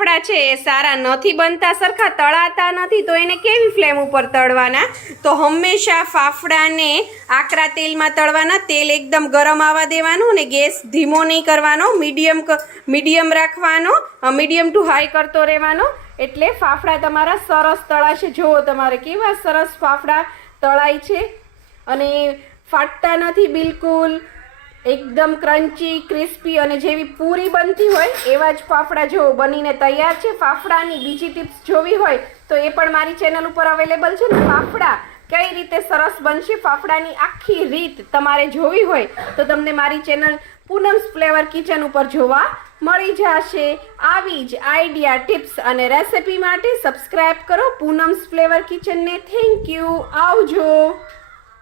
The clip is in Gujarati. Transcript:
ફાફડા છે એ સારા નથી બનતા, સરખા તળાતા નથી, તો એને કેવી ફ્લેમ ઉપર તળવાના? તો હંમેશા ફાફડાને આકરા તેલમાં તળવાના. તેલ એકદમ ગરમ આવવા દેવાનું અને ગેસ ધીમો નહીં કરવાનો, મીડિયમ રાખવાનો, મીડિયમ ટુ હાઈ કરતો રહેવાનો. એટલે ફાફડા તમારા સરસ તળાશે. જુઓ તમારે કેવા સરસ ફાફડા તળાય છે અને ફાટતા નથી બિલકુલ. એકદમ ક્રન્ચી, ક્રિસ્પી અને જેવી પૂરી બનતી હોય એવા જ ફાફડા જો બનીને તૈયાર છે. ફાફડાની બીજી ટિપ્સ જોવી હોય તો એ પણ મારી ચેનલ ઉપર અવેલેબલ છે ને. ફાફડા કઈ રીતે સરસ બનશે, ફાફડાની આખી રીત તમારે જોવી હોય તો તમને મારી ચેનલ પૂનમ્સ ફ્લેવર કિચન ઉપર જોવા મળી જશે. આવી જ આઈડિયા, ટિપ્સ અને રેસિપી માટે સબસ્ક્રાઈબ કરો પૂનમ્સ ફ્લેવર કિચનને. Thank you. આવજો.